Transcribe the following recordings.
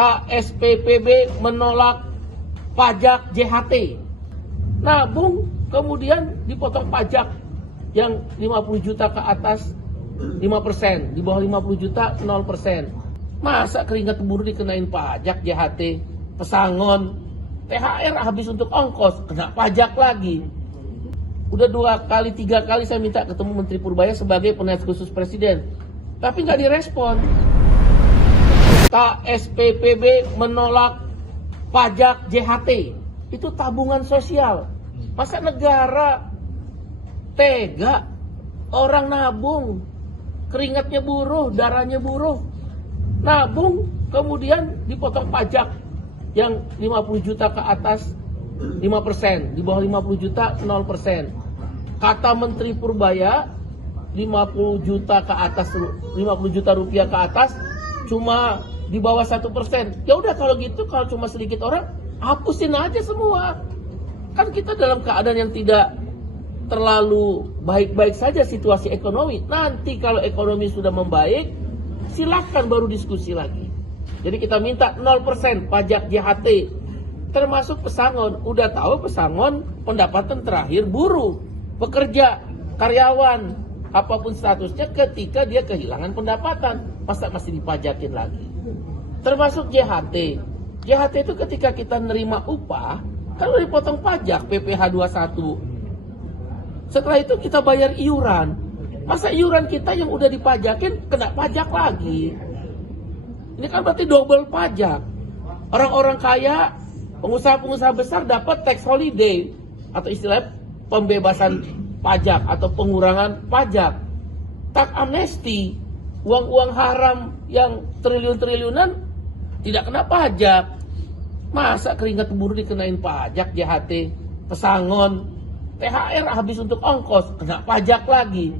KSPPB menolak pajak JHT. Nabung kemudian dipotong pajak yang 50 juta ke atas 5%, di bawah 50 juta 0%. Masa keringat buruh dikenain pajak JHT, pesangon, THR habis untuk ongkos, kena pajak lagi. Udah 2 kali, 3 kali saya minta ketemu Menteri Purbaya sebagai penasihat khusus Presiden, tapi nggak direspon. KSPPB menolak pajak JHT, itu tabungan sosial. Masa negara tega orang nabung, keringatnya buruh, darahnya buruh, nabung kemudian dipotong pajak yang 50 juta ke atas 5%, di bawah 50 juta 0%. Kata Menteri Purbaya 50 juta ke atas, 50 juta rupiah ke atas cuma di bawah 1%. Ya udah kalau gitu, kalau cuma sedikit orang, hapusin aja semua. Kan kita dalam keadaan yang tidak terlalu baik-baik saja situasi ekonomi. Nanti kalau ekonomi sudah membaik, silakan baru diskusi lagi. Jadi kita minta 0% pajak JHT, termasuk pesangon. Udah tahu pesangon pendapatan terakhir buruh, pekerja, karyawan, apapun statusnya ketika dia kehilangan pendapatan, masa masih dipajakin lagi. Termasuk JHT. JHT itu ketika kita nerima upah, kan udah dipotong pajak PPh 21. Setelah itu kita bayar iuran. Masa iuran kita yang udah dipajakin kena pajak lagi? Ini kan berarti double pajak. Orang-orang kaya, pengusaha-pengusaha besar dapat tax holiday, atau istilah pembebasan pajak atau pengurangan pajak. Tax amnesty, uang-uang haram yang triliun-triliunan tidak kena pajak. Masa keringat buruh dikenain pajak JHT, pesangon, THR habis untuk ongkos, kena pajak lagi.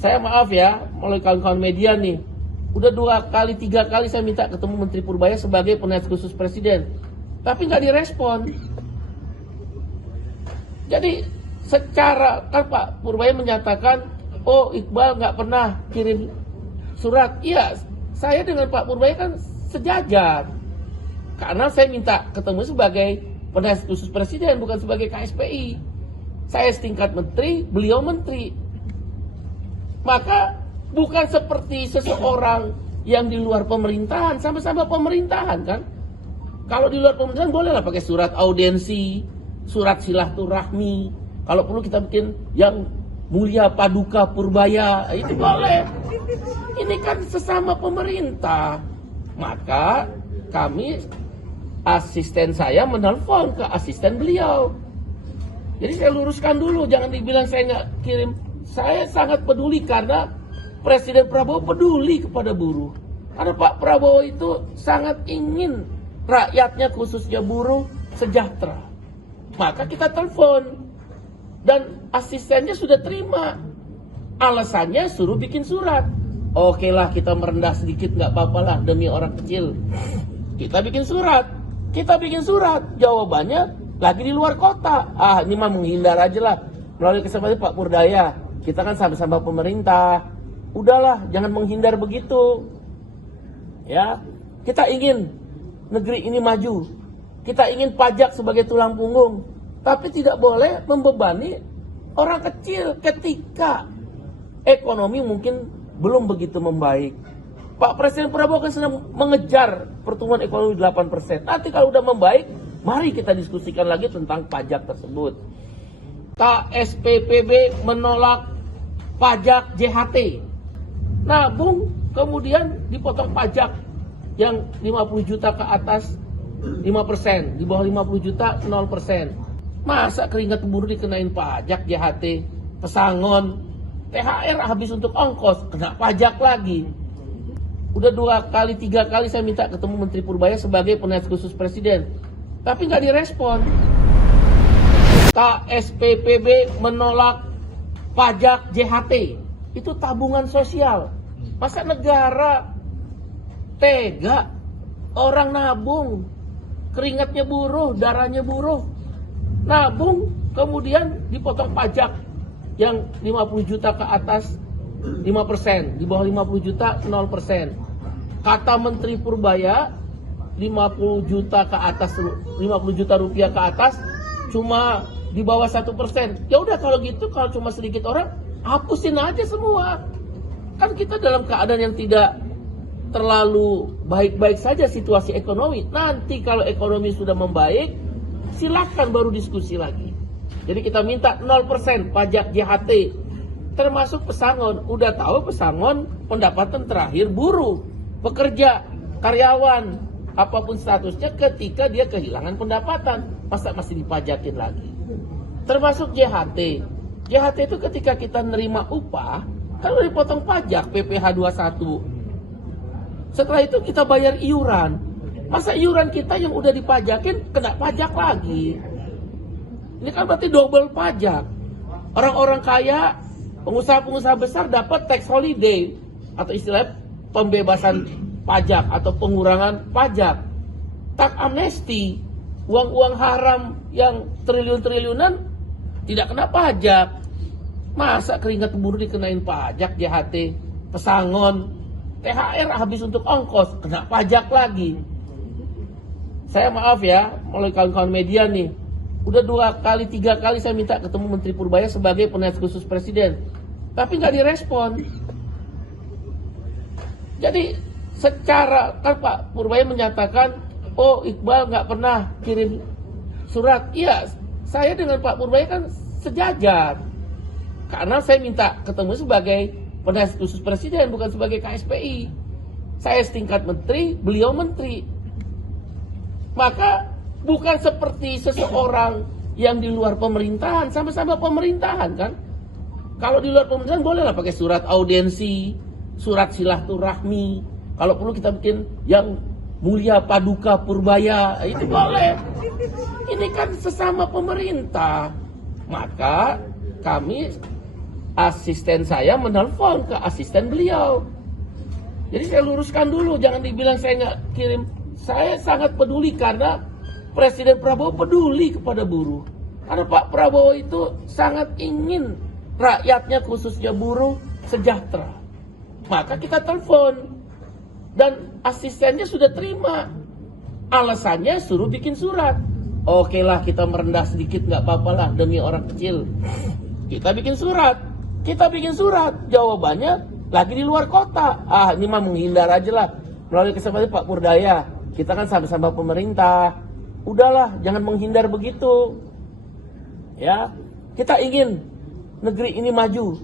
Saya maaf ya, melalui kawan-kawan media nih, udah 2 kali, 3 kali saya minta ketemu Menteri Purbaya sebagai penasihat khusus Presiden, tapi nggak direspon. Jadi secara, kan Pak Purbaya menyatakan, oh Iqbal nggak pernah kirim surat. Iya, saya dengan Pak Purbaya kan sejajar. Karena saya minta ketemu sebagai penasihat khusus Presiden, bukan sebagai KSPI. Saya setingkat menteri, beliau menteri. Maka bukan seperti seseorang yang di luar pemerintahan, sama-sama pemerintahan kan. Kalau di luar pemerintahan bolehlah pakai surat audiensi, surat silaturahmi. Kalau perlu kita bikin yang mulia Paduka Purbaya, itu boleh. Ini kan sesama pemerintah. Maka kami, asisten saya menelpon ke asisten beliau. Jadi saya luruskan dulu, jangan dibilang saya nggak kirim. Saya sangat peduli karena Presiden Prabowo peduli kepada buruh. Karena Pak Prabowo itu sangat ingin rakyatnya, khususnya buruh, sejahtera. Maka kita telepon dan asistennya sudah terima. Alasannya suruh bikin surat. Oke lah, kita merendah sedikit nggak apa-apa lah demi orang kecil. Kita bikin surat. Jawabannya lagi di luar kota. Ini mah menghindar aja lah. Melalui kesempatan Pak Purbaya, kita kan sama-sama pemerintah. Udahlah, jangan menghindar begitu. Ya, kita ingin negeri ini maju. Kita ingin pajak sebagai tulang punggung. Tapi tidak boleh membebani orang kecil ketika ekonomi mungkin belum begitu membaik. Pak Presiden Prabowo kan sedang mengejar pertumbuhan ekonomi 8%. Nanti kalau udah membaik, mari kita diskusikan lagi tentang pajak tersebut. KSPPB menolak pajak JHT. Nabung kemudian dipotong pajak yang 50 juta ke atas 5%, di bawah 50 juta 0%. Masa keringat buruh dikenain pajak JHT, pesangon, THR habis untuk ongkos, kena pajak lagi. Udah 2 kali, 3 kali saya minta ketemu Menteri Purbaya sebagai penasihat khusus Presiden, tapi nggak direspon. KSPPB menolak pajak JHT, itu tabungan sosial. Masa negara tega orang nabung, keringatnya buruh, darahnya buruh, nabung kemudian dipotong pajak yang 50 juta ke atas 5%, di bawah 50 juta 0%. Kata Menteri Purbaya 50 juta ke atas, 50 juta rupiah ke atas cuma di bawah 1%. Ya udah kalau gitu, kalau cuma sedikit orang, hapusin aja semua. Kan kita dalam keadaan yang tidak terlalu baik-baik saja situasi ekonomi. Nanti kalau ekonomi sudah membaik, silakan baru diskusi lagi. Jadi kita minta 0% pajak JHT, termasuk pesangon. Udah tahu pesangon pendapatan terakhir buruh, pekerja, karyawan, apapun statusnya ketika dia kehilangan pendapatan, masa masih dipajakin lagi. Termasuk JHT. JHT itu ketika kita nerima upah, kan udah dipotong pajak PPh 21. Setelah itu kita bayar iuran. Masa iuran kita yang udah dipajakin kena pajak lagi? Ini kan berarti double pajak. Orang-orang kaya, pengusaha-pengusaha besar dapat tax holiday atau istilah pembebasan pajak atau pengurangan pajak. Tax amnesty, uang-uang haram yang triliun-triliunan tidak kena pajak. Masa keringat buruh dikenain pajak, JHT, pesangon, THR habis untuk ongkos, kena pajak lagi. Saya maaf ya, melalui kawan-kawan media nih, udah 2 kali, 3 kali saya minta ketemu Menteri Purbaya sebagai penasihat khusus Presiden, tapi nggak direspon. Jadi secara, kan Pak Purbaya menyatakan, oh Iqbal nggak pernah kirim surat. Iya, saya dengan Pak Purbaya kan sejajar. Karena saya minta ketemu sebagai penasihat khusus Presiden, bukan sebagai KSPI. Saya setingkat menteri, beliau menteri. Maka bukan seperti seseorang yang di luar pemerintahan, sama-sama pemerintahan kan. Kalau di luar pemerintahan bolehlah pakai surat audiensi, surat silaturahmi. Kalau perlu kita bikin yang mulia Paduka Purbaya, itu boleh. Ini kan sesama pemerintah. Maka kami, asisten saya menelpon ke asisten beliau. Jadi saya luruskan dulu, jangan dibilang saya nggak kirim. Saya sangat peduli karena Presiden Prabowo peduli kepada buruh. Karena Pak Prabowo itu sangat ingin rakyatnya khususnya buruh sejahtera. Maka kita telepon dan asistennya sudah terima. Alasannya suruh bikin surat. Oke lah, kita merendah sedikit nggak apa-apa lah demi orang kecil. Kita bikin surat. Jawabannya lagi di luar kota. Ini mah menghindar aja lah. Melalui kesempatan Pak Purbaya, kita kan sama-sama pemerintah. Udahlah, jangan menghindar begitu. Ya, kita ingin negeri ini maju.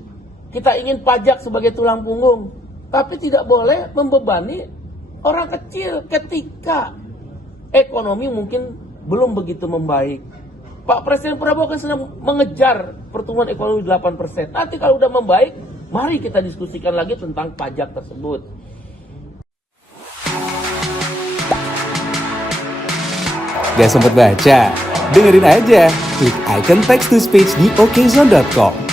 Kita ingin pajak sebagai tulang punggung. Tapi tidak boleh membebani orang kecil ketika ekonomi mungkin belum begitu membaik. Pak Presiden Prabowo kan sedang mengejar pertumbuhan ekonomi 8%. Nanti kalau udah membaik, mari kita diskusikan lagi tentang pajak tersebut. Gak sempet baca? Dengerin aja. Klik icon text to speech di okezone.com.